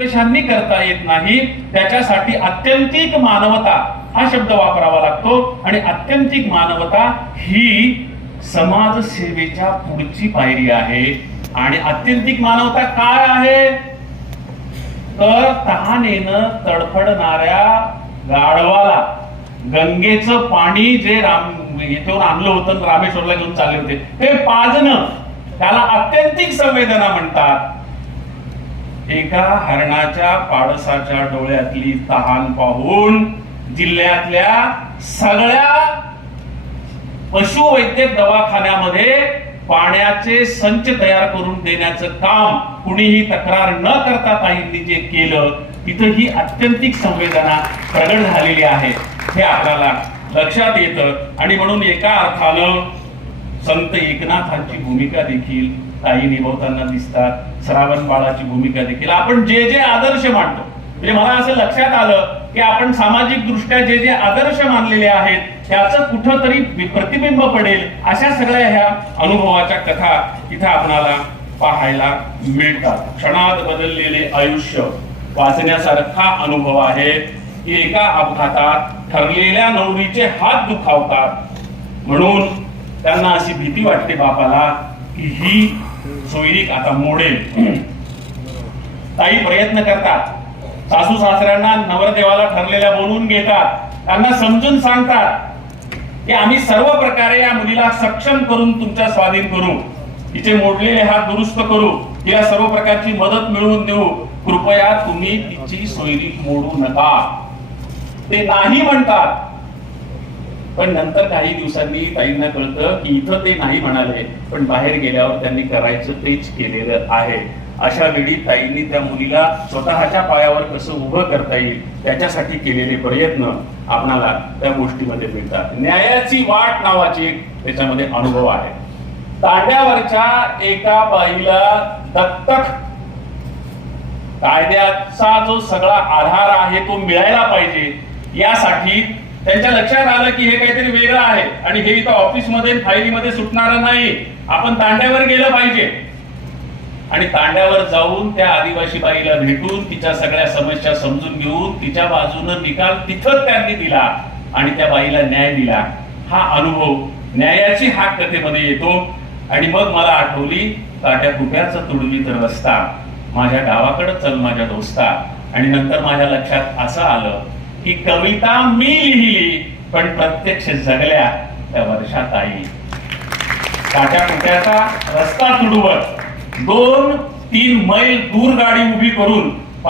देशांनी करता येत नाही, त्याच्यासाठी आत्यंतिक मानवता हा शब्द वापरावा लागतो. आणि आत्यंतिक मानवता ही समाजसेवेच्या पुढची पायरी आहे. आणि आत्यंतिक मानवता काय आहे तर तहानेनं तडफडणाऱ्या गाढवाला गंगेचं पाणी जे इथून आणलं होतं रामेश्वरला घेऊन चालले होते ते पाजणं, त्याला आत्यंतिक संवेदना म्हणतात. एका हरणाच्या पाडसाच्या डोळ्यातली तहान पाहून जिल्ह्यातल्या सगळ्या पशुवैद्यक दवाखान्यामध्ये पाण्याचे संच तयार करून देण्याचं काम कुणीही तक्रार न करता ताईंनी जे केलं, तिथं ही आत्यंतिक संवेदना प्रगट झालेली आहे हे आपल्याला लक्षात येतं. आणि म्हणून एका अर्थानं संत एकनाथांची भूमिका देखील ताई निभावताना दिसतात. श्रावण बाळाची भूमिका देखील आपण जे जे आदर्श मांडतो, म्हणजे मला असं लक्षात आलं की आपण सामाजिक दृष्ट्या जे जे आदर्श मानलेले आहेत त्याचं कुठंतरी प्रतिबिंब पडेल अशा सगळ्या ह्या अनुभवाच्या कथा इथं आपणाला पाहायला मिळतात. क्षणात बदललेले आयुष्य वाचण्यासारखा अनुभव आहे की एका अपघातात ठरलेल्या नवरीचे हात दुखावतात म्हणून त्यांना अशी भीती वाटते बापाला की ही सोयरीक आता मोडेल. ताई प्रयत्न करतात, सासू सासऱ्यांना नवरदेवाला ठरलेल्या बोलवून घेतात, त्यांना समजून सांगतात की आम्ही सर्व प्रकारे या मुलीला सक्षम करून तुमच्या स्वाधीन करू, तिचे मोडलेले हात दुरुस्त करू, तिला सर्व प्रकारची मदत मिळवून देऊ, कृपया तुम्ही तिची सोयरीक मोडू नका. ते नाही म्हणतात. पण नंतर काही दिवसांनी ताईंना कळतं की इथं ते नाही म्हणाले पण बाहेर गेल्यावर त्यांनी करायचं तेच केलेलं आहे. अशा वेळी ताईंनी त्या मुलीला स्वतःच्या पायावर कसं उभं करता येईल त्याच्यासाठी केलेले प्रयत्न आपणाला त्या गोष्टीमध्ये मिळतात. न्यायाची वाट नावाची एक त्याच्यामध्ये अनुभव आहे. तांड्यावरच्या एका बाईला दत्तक कायद्याचा जो सगळा आधार आहे तो मिळायला पाहिजे यासाठी त्यांच्या लक्षात आलं की हे काहीतरी वेगळं आहे आणि हे इथं ऑफिसमध्ये फाईलीमध्ये सुटणारं नाही, आपण तांड्यावर गेलं पाहिजे. आणि तांड्यावर जाऊन त्या आदिवासी बाईला भेटून तिच्या सगळ्या समस्या समजून घेऊन तिच्या बाजूनं निकाल तिथं त्यांनी दिला आणि त्या बाईला न्याय दिला. हा अनुभव न्यायाची हाक कथेमध्ये येतो. आणि मग मला आठवली ताट्या कुट्याचं तुडवी तर रस्ता, माझ्या गावाकडे चल माझ्या दोस्ता. आणि नंतर माझ्या लक्षात असं आलं की कविता मी लिहिली पण प्रत्यक्ष जगल्या त्या वर्षाताई. ताट्या कुट्याचा रस्ता तुडवत 2-3 मैल दूर गाडी उभी करून